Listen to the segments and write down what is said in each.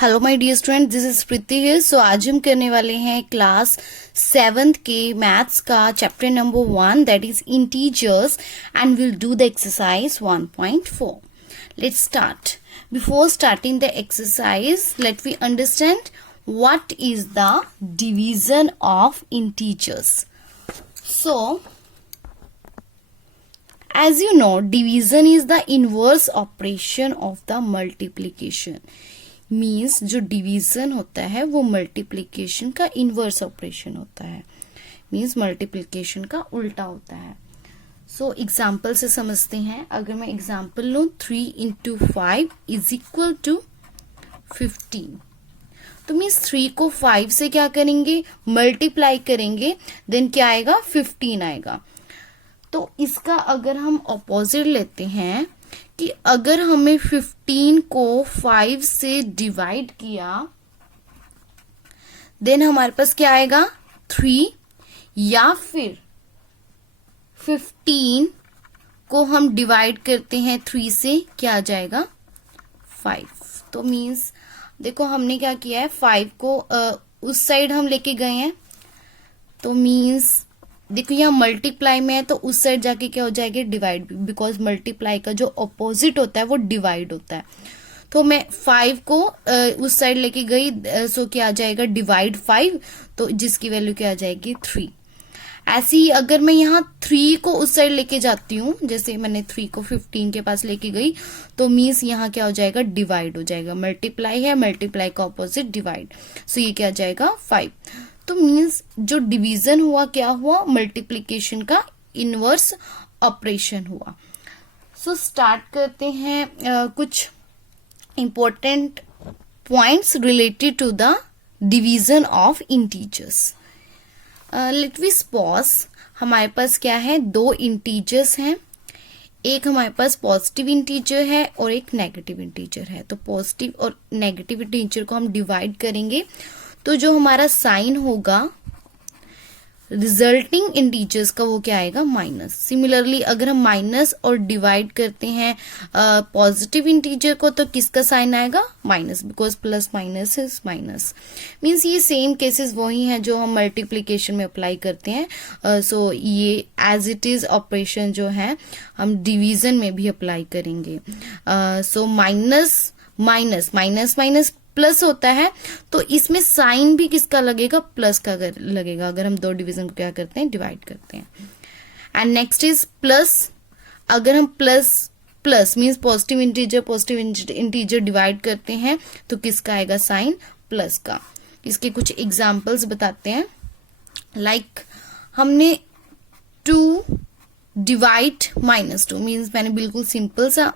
Hello my dear student, this is Preeti here. So आज हम करने वाले हैं क्लास 7th के मैथ्स का chapter number 1 that is integers and will do the exercise 1.4. Let's start. Before starting the exercise let we understand what is the division of integers. So as you know, division is the inverse operation of the multiplication. Means जो division होता है वो multiplication का inverse operation होता है, means multiplication का उल्टा होता है. सो एग्जाम्पल से समझते हैं. अगर मैं एग्जाम्पल लूं 3 into 5 इज इक्वल टू 15, तो मीन्स 3 को 5 से क्या करेंगे, मल्टीप्लाई करेंगे, देन क्या आएगा, 15 आएगा. तो इसका अगर हम ऑपोजिट लेते हैं कि अगर हमें 15 को 5 से डिवाइड किया, देन हमारे पास क्या आएगा, 3, या फिर 15 को हम डिवाइड करते हैं 3 से, क्या आ जाएगा, 5. तो मीन्स देखो हमने क्या किया है, 5 को उस साइड हम लेके गए हैं, तो मीन्स देखो यहाँ मल्टीप्लाई में है तो उस साइड जाके क्या हो जाएगा, डिवाइड, बिकॉज मल्टीप्लाई का जो ऑपोजिट होता है वो डिवाइड होता है. तो मैं 5 को उस साइड लेके गई, सो क्या आ जाएगा, डिवाइड 5, तो जिसकी वैल्यू क्या आ जाएगी, 3. ऐसे ही अगर मैं यहाँ 3 को उस साइड लेके जाती हूँ, जैसे मैंने 3 को 15 के पास लेके गई, तो मीन्स यहाँ क्या हो जाएगा, डिवाइड हो जाएगा. मल्टीप्लाई है, मल्टीप्लाई का ऑपोजिट डिवाइड, सो ये क्या आ जाएगा, 5. तो मीन्स जो डिवीजन हुआ क्या हुआ, मल्टीप्लिकेशन का इनवर्स ऑपरेशन हुआ. सो स्टार्ट करते हैं कुछ important points related to the division of integers. Let we suppose हमारे पास क्या है, 2 इंटीजर्स हैं. एक हमारे पास पॉजिटिव इंटीजर है और एक नेगेटिव इंटीजर है. तो पॉजिटिव और नेगेटिव इंटीजर को हम डिवाइड करेंगे, तो जो हमारा साइन होगा रिजल्टिंग इंटीजर्स का वो क्या आएगा, माइनस. सिमिलरली अगर हम माइनस और डिवाइड करते हैं पॉजिटिव इंटीजर को, तो किसका साइन आएगा, minus, because plus minus is minus. Means ये सेम केसेस वही हैं जो हम मल्टीप्लीकेशन में अप्लाई करते हैं. सो ये एज इट इज ऑपरेशन जो है हम डिवीजन में भी अप्लाई करेंगे. So minus minus minus minus plus होता है, तो इसमें साइन भी किसका लगेगा, प्लस का लगेगा, अगर हम 2 डिवीजन को क्या करते हैं, डिवाइड करते हैं. And next is plus. अगर हम plus plus means positive integer divide करते हैं, तो किसका आएगा, साइन प्लस का. इसके कुछ एग्जांपल्स बताते हैं. लाइक हमने 2 डिवाइड -2, मीन्स मैंने बिल्कुल सिंपल सा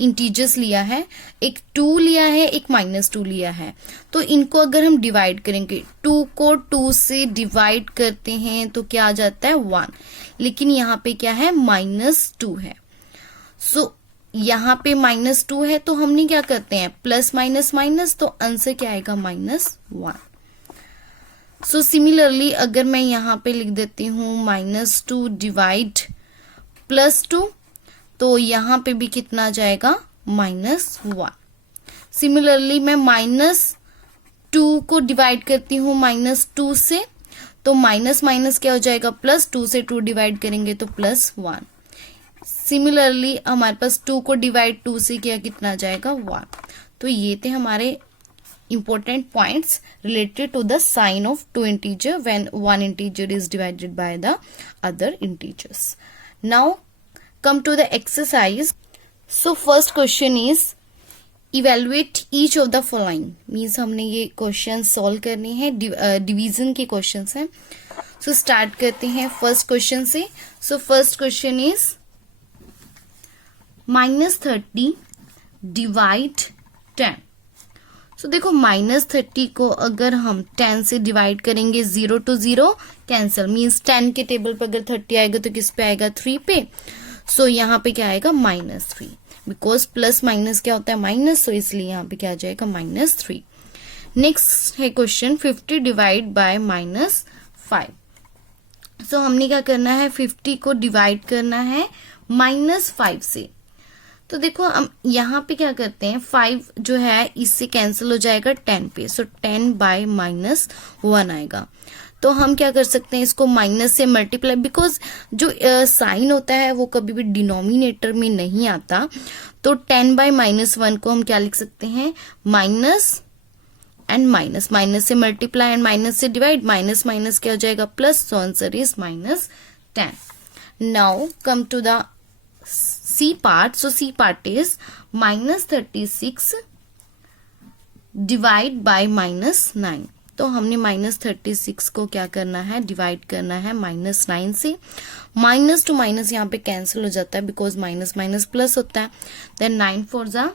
इंटीजर्स लिया है, एक 2 लिया है, एक -2 लिया है. तो इनको अगर हम डिवाइड करेंगे, 2 को 2 से डिवाइड करते हैं तो क्या आ जाता है, 1. लेकिन यहाँ पे क्या है, -2 है. सो यहाँ पे -2 है, तो हमने क्या करते हैं, प्लस माइनस माइनस, तो आंसर क्या आएगा, -1. सो सिमिलरली अगर मैं यहाँ पे लिख देती हूँ -2 डिवाइड +2, तो यहाँ पे भी कितना जाएगा, -1. सिमिलरली मैं -2 को डिवाइड करती हूँ -2 से, तो माइनस माइनस क्या हो जाएगा, प्लस. 2 से 2 डिवाइड करेंगे तो +1. सिमिलरली हमारे पास 2 को डिवाइड 2 से किया, कितना जाएगा, 1. तो ये थे हमारे important points related to the sign of 2 integer when one integer is divided by the other integers. Now come to the exercise. So first question is evaluate each of the following. means हमने ये question solve करने हैं, division के questions हैं. So start करते हैं first question से. So first question is -30 divide 10. So देखो -30 को अगर हम 10 से डिवाइड करेंगे, 0 to 0 कैंसिल, मीन्स 10 के टेबल पर अगर 30 आएगा तो किस पे आएगा, 3 पे. सो यहाँ पे क्या आएगा, -3, बिकॉज प्लस माइनस क्या होता है, माइनस, सो इसलिए यहाँ पे क्या आ जाएगा, -3. नेक्स्ट है क्वेश्चन 50 डिवाइड बाय -5. सो हमने क्या करना है, 50 को डिवाइड करना है -5 से. तो देखो हम यहाँ पे क्या करते हैं, 5 जो है इससे कैंसिल हो जाएगा 10 पे, सो 10/-1 आएगा। तो हम क्या कर सकते हैं, इसको माइनस से मल्टीप्लाई, बिकॉज जो साइन होता है वो कभी भी डिनोमिनेटर में नहीं आता, तो 10/-1 को हम क्या लिख सकते हैं, माइनस एंड माइनस, माइनस से मल्टीप्लाई एंड माइनस से डिवाइड, माइनस माइनस क्या हो जाएगा plus, so answer is -10। Now come to the C part. So C part is -36 divide by -9. तो हमने -36 को क्या करना है, डिवाइड करना है -9 से। माइनस टू माइनस यहाँ पे कैंसिल हो जाता है, बिकॉज माइनस माइनस प्लस होता है। देन 9 4 जा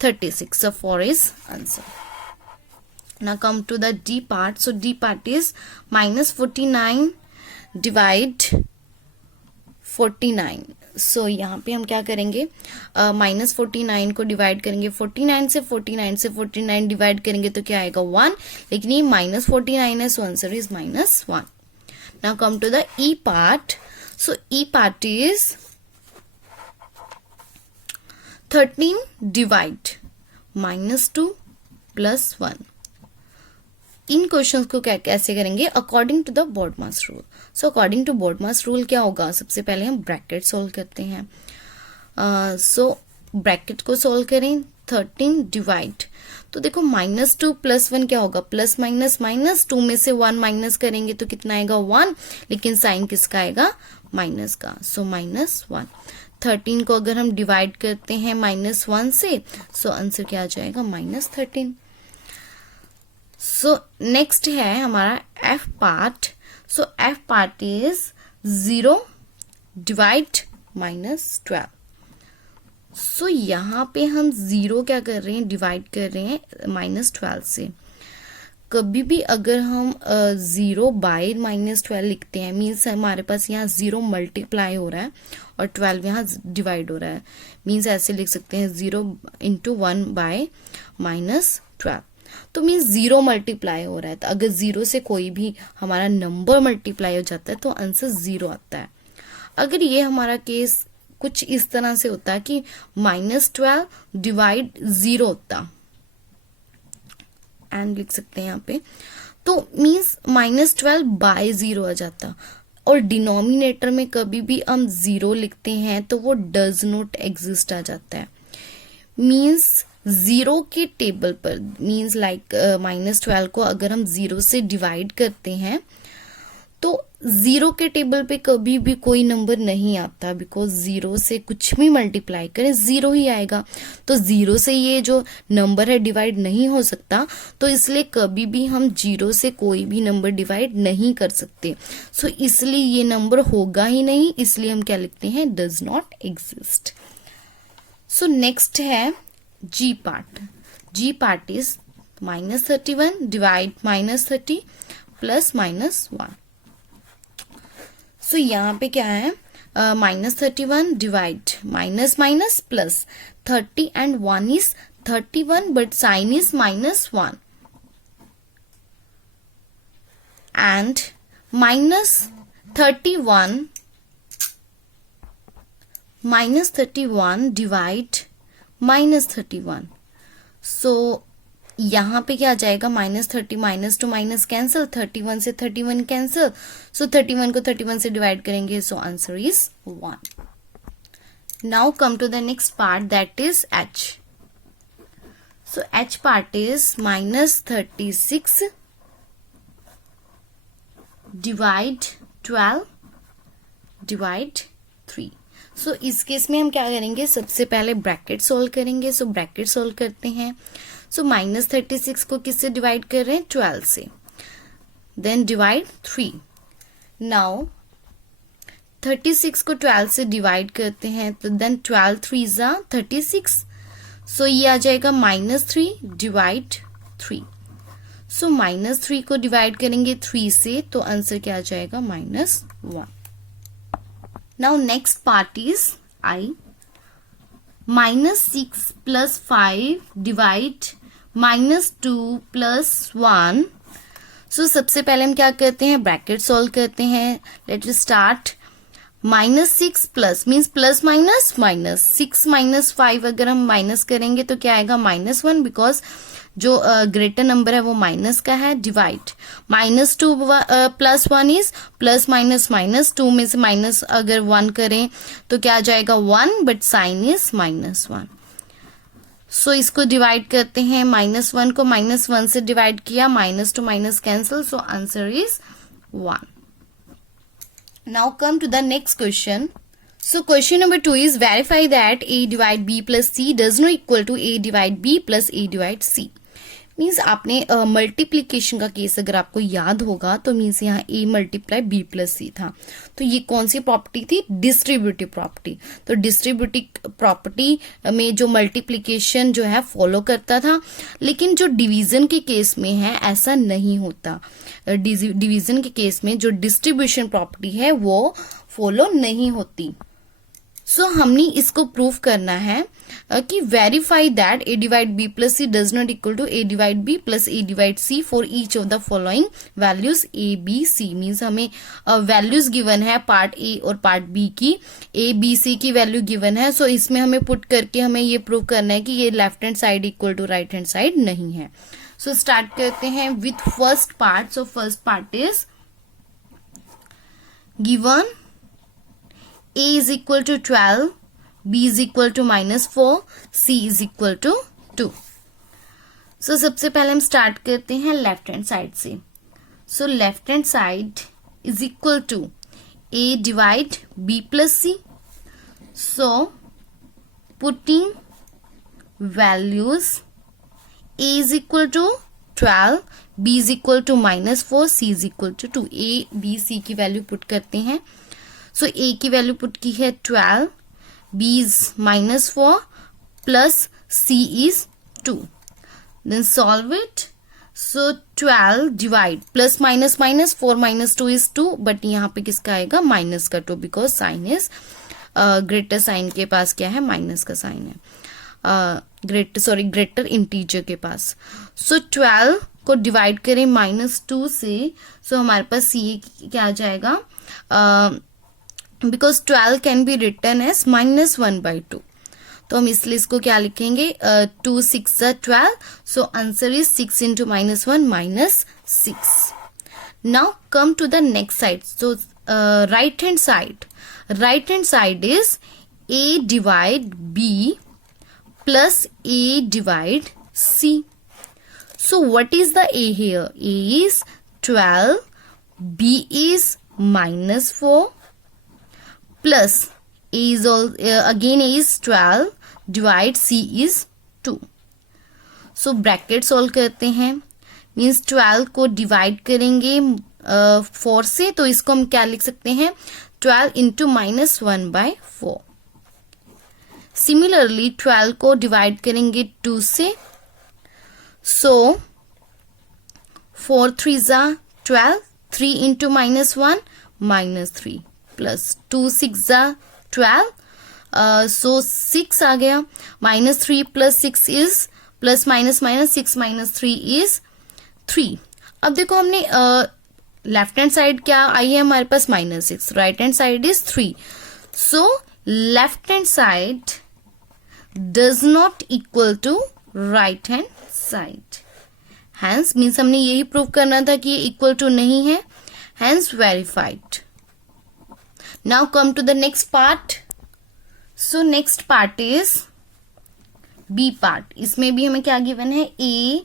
36, so 4 is answer. Now come to the D part. So D part is -49 divide 49. सो यहाँ पे हम क्या करेंगे, -49 को डिवाइड करेंगे 49 से, 49 से 49 डिवाइड करेंगे तो क्या आएगा 1, लेकिन ये -49 है, so answer is -1। Now come to the E part. So E part is 13 divide -2 + 1। इन क्वेश्चंस को क्या कैसे करेंगे, according to the BODMAS rule. So according to BODMAS rule क्या होगा, सबसे पहले हम ब्रैकेट सोल्व करते हैं। सो ब्रैकेट को सोल्व करें, 13 डिवाइड, तो देखो -2 + 1 क्या होगा, प्लस माइनस माइनस, 2 में से 1 माइनस करेंगे तो कितना आएगा 1, लेकिन साइन किसका आएगा, माइनस का, सो -1। 13 को अगर हम डिवाइड करते हैं -1 से, सो आंसर क्या आ जाएगा -13। सो नेक्स्ट है हमारा F part. So F part is 0 divide -12। सो यहाँ पे हम 0 क्या कर रहे हैं, डिवाइड कर रहे हैं -12 से। कभी भी अगर हम 0/-12 लिखते हैं, मीन्स हमारे पास यहाँ 0 मल्टीप्लाई हो रहा है और 12 यहाँ डिवाइड हो रहा है, मीन्स ऐसे लिख सकते हैं 0 × 1/-12। तो मीन्स 0 मल्टीप्लाई हो रहा है, तो अगर 0 से कोई भी हमारा नंबर मल्टीप्लाई हो जाता है तो आंसर 0 आता है। अगर ये हमारा केस कुछ इस तरह से होता है कि -12 डिवाइड 0 होता, एंड लिख सकते हैं यहाँ पे, तो मीन्स -12/0 आ जाता, और डिनोमिनेटर में कभी भी हम 0 लिखते हैं तो वो डज नॉट एग्जिस्ट आ जाता है। मीन्स 0 के टेबल पर, मीन्स लाइक -12 को अगर हम 0 से डिवाइड करते हैं तो 0 के टेबल पे कभी भी कोई नंबर नहीं आता, बिकॉज 0 से कुछ भी मल्टीप्लाई करें 0 ही आएगा। तो 0 से ये जो नंबर है डिवाइड नहीं हो सकता, तो इसलिए कभी भी हम 0 से कोई भी नंबर डिवाइड नहीं कर सकते। सो इसलिए ये नंबर होगा ही नहीं, इसलिए हम क्या लिखते हैं, does not exist. So next है G part. G part is -31 divide -30 + -1। So यहाँ पे क्या है, -31 divide minus plus 30 and 1 is 31, but sign is -1, and -31 divide -31। So यहाँ पे क्या आ जाएगा, -30 -2 माइनस कैंसिल, 31 से 31 कैंसिल, सो 31 को 31 से डिवाइड करेंगे, so answer is 1। Now come to the next part, that is H। So H part is -36 divide 12 divide 3। So इस केस में हम क्या करेंगे, सबसे पहले ब्रैकेट सोल्व करेंगे। सो ब्रैकेट सोल्व करते हैं। सो -36 को किससे डिवाइड कर रहे हैं, 12 से, देन डिवाइड 3। नाउ 36 को 12 से डिवाइड करते हैं, तो देन 12 3 जा 36, सो ये आ जाएगा -3 डिवाइड 3। सो -3 को डिवाइड करेंगे 3 से, तो आंसर क्या आ जाएगा, -1। Now next part is I। -6 + 5 divide -2 + 1। सो सबसे पहले हम क्या करते हैं, ब्रैकेट सॉल्व करते हैं। Let us start. -6 plus means plus minus minus, 6 - 5 अगर हम माइनस करेंगे तो क्या आएगा -1, बिकॉज जो ग्रेटर नंबर है वो माइनस का है, divide -2 + 1 is plus minus minus, 2 में से माइनस अगर 1 करें तो क्या आ जाएगा 1, बट साइन इज -1. सो इसको डिवाइड करते हैं, -1 को -1 से डिवाइड किया, minus two minus cancel, so answer is 1. Now come to the next question. So question number 2 is verify that a divide b plus c does not equal to a divide b plus a divide c. Means आपने multiplication का case अगर आपको याद होगा तो means यहाँ a multiply b plus c था. तो ये कौन सी प्रॉपर्टी थी? Distributive property. तो डिस्ट्रीब्यूटिव प्रॉपर्टी में जो मल्टीप्लीकेशन जो है फॉलो करता था, लेकिन जो डिवीजन के केस में है ऐसा नहीं होता. डिवीजन के केस में जो डिस्ट्रीब्यूशन प्रॉपर्टी है वो फॉलो नहीं होती. सो हमने इसको प्रूव करना है कि verify that a divide b plus c does not equal to a divide b plus a divide c for each of the following values a b c. Means हमें वैल्यूज गिवन है part a और part b की, a b c की value given है. So इसमें हमें put करके हमें ये प्रूव करना है कि ये left hand side equal to right hand side नहीं है. सो स्टार्ट करते हैं with first part. So first part is given a is equal to 12, b is equal to -4, c is equal to 2. So सबसे पहले हम start करते हैं left hand side से. So left hand side is equal to a divide b plus c. So putting values a is equal to 12, b is equal to -4, c is equal to 2. a b c की value put करते हैं. So a की value put की है 12, b is -4 plus c is 2. Then solve it. So 12 divide plus minus minus, 4 - 2 is 2, but यहाँ पे किसका आएगा? माइनस का 2, because sign is greater sign के पास क्या है? माइनस का साइन है, ग्रेटर इंटीजर के पास. सो 12 को डिवाइड करें -2 से, सो हमारे पास c क्या आ जाएगा? Because 12 can be return as -1/2. तो हम इसलिए इसको क्या लिखेंगे? 2 6 12. So answer is 6 into -1 -6. Now come to the next side. So right hand side. Right hand side is a divide b plus a divide c. So what is the a here? A is 12, b is -4, plus a is again a is 12 divide c is 2. So bracket solve करते हैं. Means 12 को divide करेंगे 4 से, तो इसको हम क्या लिख सकते हैं? 12 into -1/4. सिमिलरली 12 को डिवाइड करेंगे 2 से, सो 4 3s are 12, 3 into -1 -3, plus 2 6s are 12, सो 6 आ गया. -3 plus 6 is plus minus minus, 6 - 3 is 3. अब देखो हमने लेफ्ट हैंड साइड क्या आई है हमारे पास? -6. Right hand side is 3. So left hand side does not equal to right hand side. Hence means हमने यही प्रूव करना था कि ये इक्वल टू नहीं है. Hence verified. Now come to the next part. So next part is B part. इसमें भी हमें क्या गिवन है? A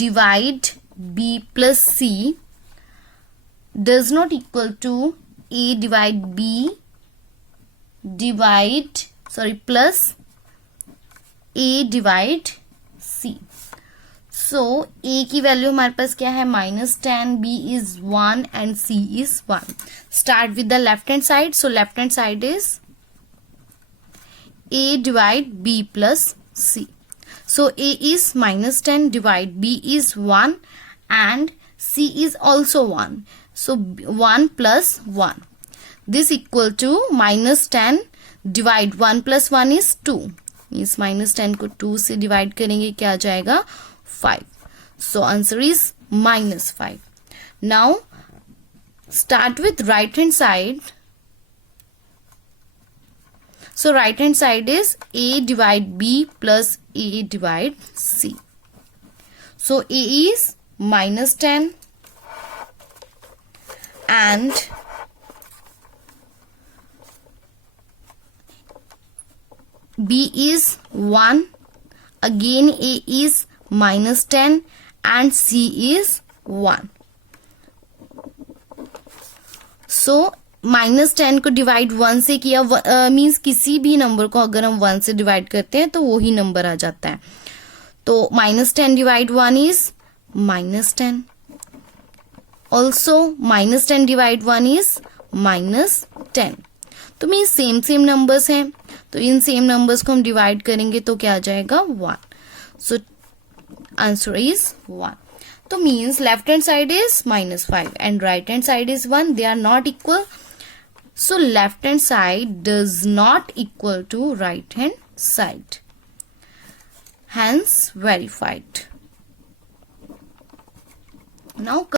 divide B plus C does not equal to A divide B plus A divide C. So a की value हमारे पास क्या है? -10, b is 1 and c is 1. Start with the left hand side. So left hand side is a divide b plus c. So a is -10 divide b is 1 and c is also 1. So 1 plus 1. This equal to -10 divide 1 plus 1 is 2. Means -10 को 2 से divide करेंगे, क्या आ जाएगा? 5. So answer is -5. Now start with right hand side. So right hand side is A divide B plus A divide C. So A is minus 10 and B is 1. Again A is minus 10 and C is 1. So minus 10 को divide 1 से किया means किसी भी number को अगर हम 1 से divide करते हैं तो वही नंबर आ जाता है. तो minus 10 divide 1 is minus 10. Also minus 10 divide 1 is minus 10. तो मीन्स सेम सेम नंबर्स हैं, तो इन सेम नंबर्स को हम डिवाइड करेंगे तो क्या आ जाएगा 1. So answer is 1. तो means left hand side is minus 5 and right hand side is 1. They are not equal. So left hand side does not equal to right hand side. Hence verified. Now